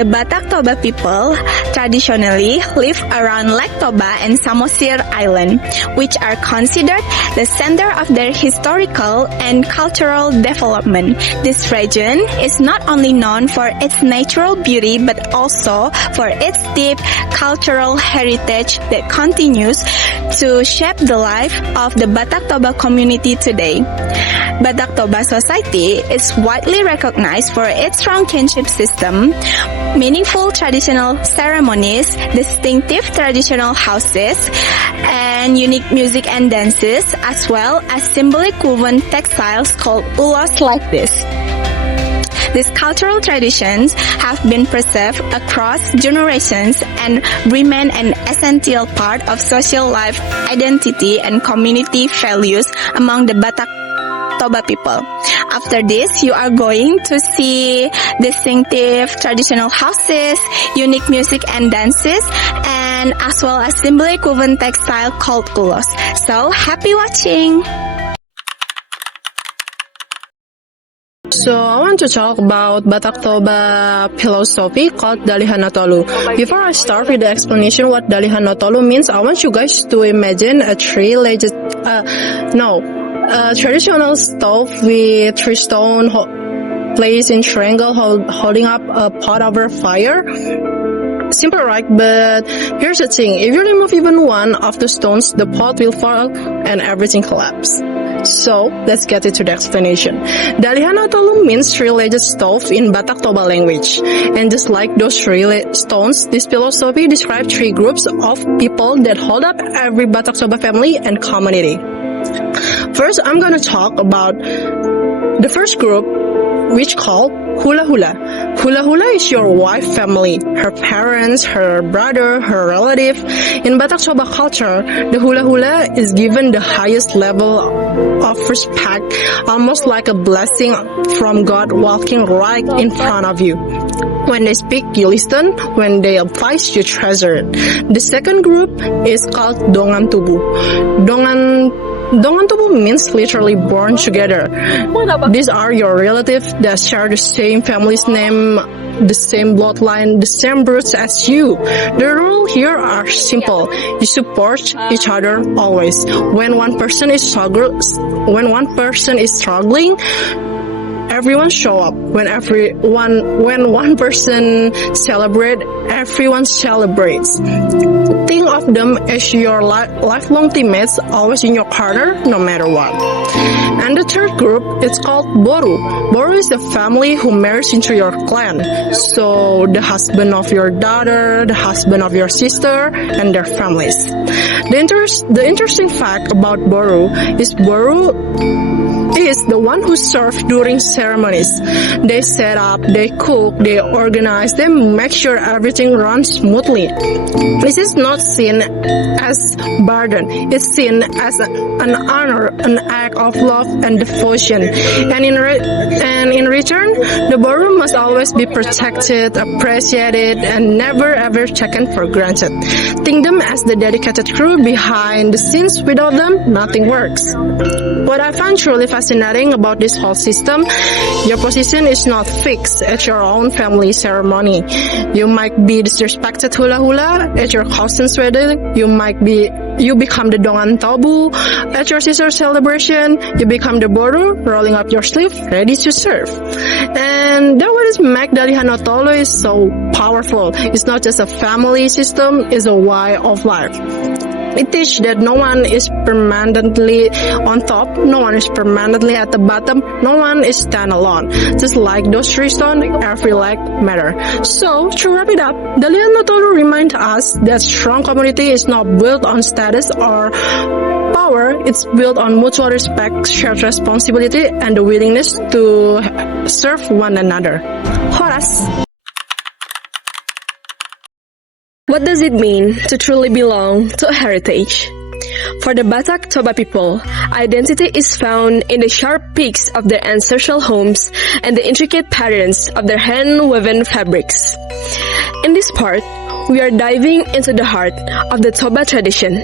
The Batak Toba people traditionally live around Lake Toba and Samosir Island, which are considered the center of their historical and cultural development. This region is not only known for its natural beauty but also for its deep cultural heritage that continues to shape the life of the Batak Toba community today. Batak Toba society is widely recognized for its strong kinship system, meaningful traditional ceremonies, distinctive traditional houses, and unique music and dances, as well as symbolic woven textiles called ulos like this. These cultural traditions have been preserved across generations and remain an essential part of social life, identity, and community values among the Batak Toba people. After this, you are going to see distinctive traditional houses, unique music and dances, and as well as symbolic woven textile called ulos. So, happy watching! So I want to talk about Batak Toba philosophy called Dalihanatolu. Before I start with the explanation what Dalihanatolu means, I want you guys to imagine a traditional stove with three stone placed in triangle holding up a pot over fire. Simple, right? But here's the thing, if you remove even one of the stones, the pot will fall and everything collapse. So, let's get into the explanation. Dalihanatolu means three-legged stove in Batak Toba language. And just like those three stones, this philosophy describes three groups of people that hold up every Batak Toba family and community. First, I'm gonna talk about the first group, which called Hula Hula. Hula Hula is your wife family, her parents, her brother, her relative. In Batak Toba culture, the Hula Hula is given the highest level of respect, almost like a blessing from God walking right in front of you. When they speak, you listen. When they advise, you treasure it. The second group is called Dongan Tubu. Dongan Tubu means literally born together. These are your relatives that share the same family's name, the same bloodline, the same roots as you. The rules here are simple. You support each other always. When one person is struggling, everyone show up. When one person celebrate, everyone celebrates. Think of them as your lifelong teammates, always in your corner, no matter what. And the third group, it's called Boru. Boru is the family who marries into your clan. So the husband of your daughter, the husband of your sister, and their families. The interesting fact about Boru is the one who serves during ceremonies. They set up, they cook, they organize, they make sure everything runs smoothly. This is not seen as burden. It's seen as an honor, an act of love and devotion. And in return, the Boru must always be protected, appreciated, and never ever taken for granted. Think them as the dedicated crew behind the scenes. Without them, nothing works. What I find truly fascinating about this whole system, your position is not fixed at your own family ceremony. You might be disrespected hula hula at your cousin's wedding. You become the Dongan Tobu at your sister's celebration. You become the Boru, rolling up your sleeve, ready to serve. And that what is make Dalihanatolu is so powerful. It's not just a family system, it's a way of life. It teaches that no one is permanently on top, no one is permanently at the bottom, no one is stand alone. Just like those three stones, every leg matter. So, to wrap it up, Dalihanatolu reminds us that strong community is not built on status or power, it's built on mutual respect, shared responsibility, and the willingness to serve one another. Horas! What does it mean to truly belong to a heritage? For the Batak Toba people, identity is found in the sharp peaks of their ancestral homes and the intricate patterns of their hand-woven fabrics. In this part, we are diving into the heart of the Toba tradition.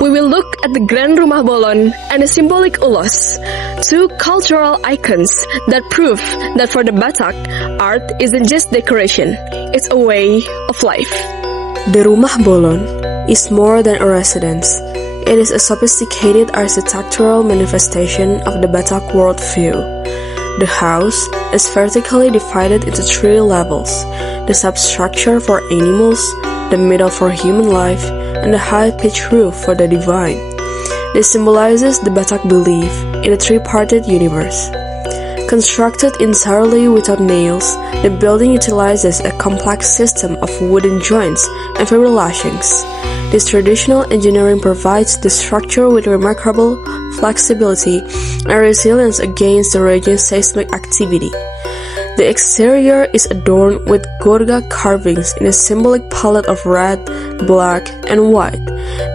We will look at the Grand Rumah Bolon and the symbolic ulos, two cultural icons that prove that for the Batak, art isn't just decoration, it's a way of life. The Rumah Bolon is more than a residence. It is a sophisticated architectural manifestation of the Batak worldview. The house is vertically divided into 3 levels: the substructure for animals, the middle for human life, and the high-pitched roof for the divine. This symbolizes the Batak belief in a three-parted universe. Constructed entirely without nails, the building utilizes a complex system of wooden joints and fiber lashings. This traditional engineering provides the structure with remarkable flexibility and resilience against the raging seismic activity. The exterior is adorned with gorga carvings in a symbolic palette of red, black, and white.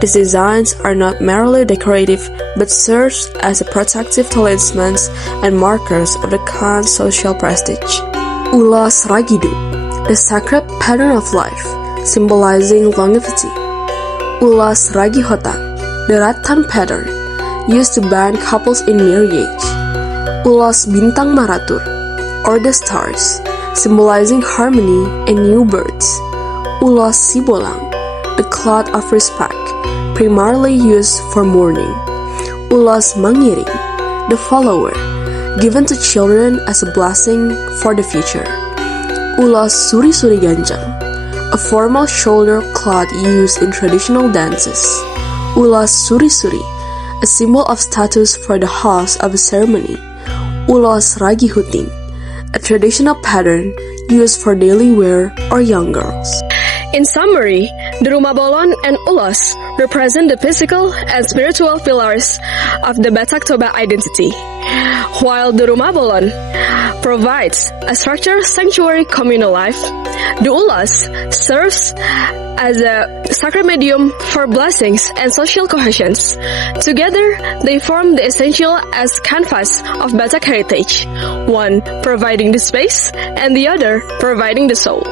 These designs are not merely decorative but serve as a protective talismans and markers of the Khan's social prestige. Ulas Ragidu, the sacred pattern of life, symbolizing longevity. Ulas Ragihota, the rattan pattern, used to bind couples in marriage. Ulas Bintang Maratur, or the stars, symbolizing harmony and new births. Ulas Sibolang, the cloth of respect, primarily used for mourning. Ulas Mangiring, the follower, given to children as a blessing for the future. Ulas Suri-Suri Ganjang, a formal shoulder cloth used in traditional dances. Ulas Suri-Suri, a symbol of status for the host of a ceremony. Ulas Ragi Huting, a traditional pattern used for daily wear or young girls. In summary, the Rumah Bolon and Ulas represent the physical and spiritual pillars of the Batak Toba identity, while the Rumah Bolon provides a structured sanctuary communal life. The Ulas serves as a sacred medium for blessings and social cohesion. Together, they form the essential as canvas of Batak heritage, one providing the space and the other providing the soul.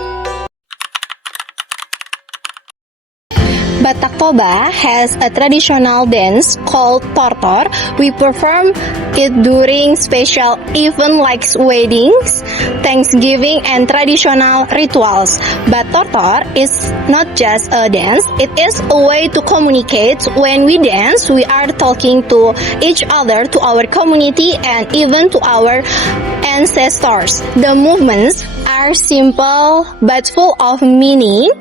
Batak Toba has a traditional dance called Tortor. We perform it during special events like weddings, Thanksgiving, and traditional rituals. But Tortor is not just a dance, it is a way to communicate. When we dance, we are talking to each other, to our community, and even to our ancestors. The movements are simple but full of meaning.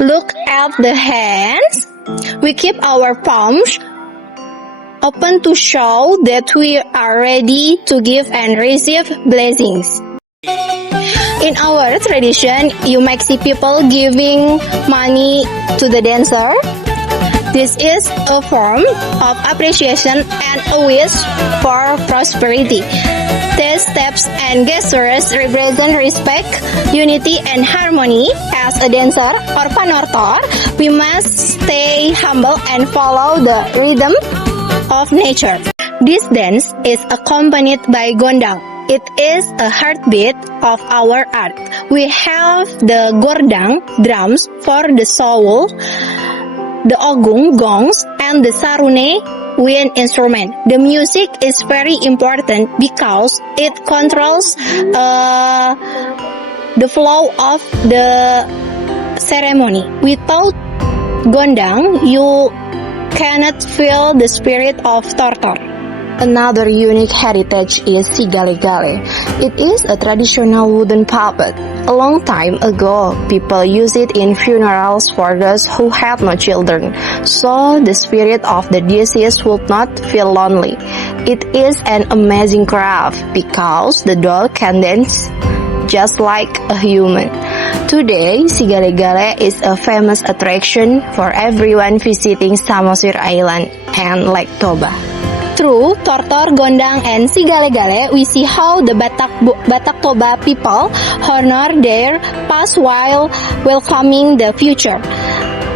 Look at the hands. We keep our palms open to show that we are ready to give and receive blessings. In our tradition, you might see people giving money to the dancer. This is a form of appreciation and a wish for prosperity. These steps and gestures represent respect, unity, and harmony. As a dancer or panortor, we must stay humble and follow the rhythm of nature. This dance is accompanied by gondang. It is a heartbeat of our art. We have the gordang, drums for the soul, the ogung, gongs, and the sarune, wind instrument. The music is very important because it controls the flow of the ceremony. Without gondang, you cannot feel the spirit of Tortor. Another unique heritage is Sigale-gale. It is a traditional wooden puppet. A long time ago, people used it in funerals for those who had no children, so the spirit of the deceased would not feel lonely. It is an amazing craft because the doll can dance just like a human. Today, Sigale-gale is a famous attraction for everyone visiting Samosir Island and Lake Toba. Through Tortor, Gondang, and Sigale-gale, we see how the Batak Toba people honor their past while welcoming the future.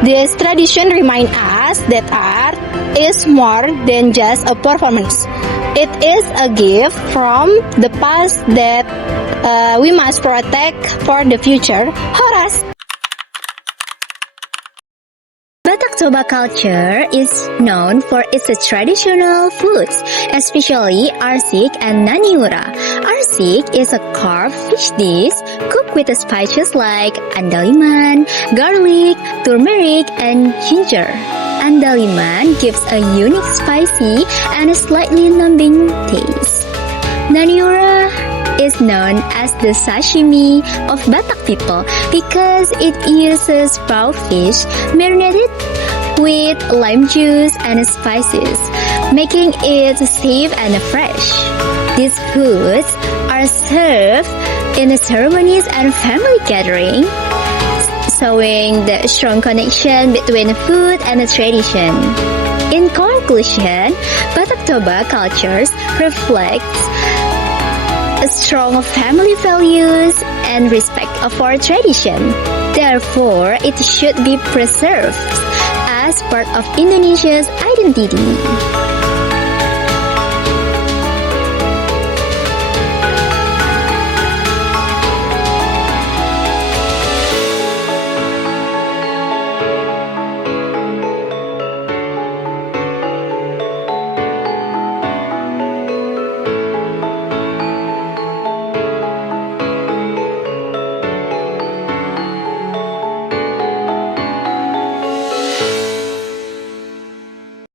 This tradition reminds us that art is more than just a performance. It is a gift from the past that we must protect for the future. Horas! Batak Toba culture is known for its traditional foods, especially arsik and naniura. Arsik is a carved fish dish cooked with spices like andaliman, garlic, turmeric, and ginger. Andaliman gives a unique spicy and slightly numbing taste. Naniura is known as the sashimi of Batak people because it uses raw fish marinated with lime juice and spices, making it safe and fresh. These foods are served in ceremonies and family gatherings, showing the strong connection between food and tradition. In conclusion, Batak Toba cultures reflects a strong family values and respect for tradition. Therefore, it should be preserved as part of Indonesia's identity.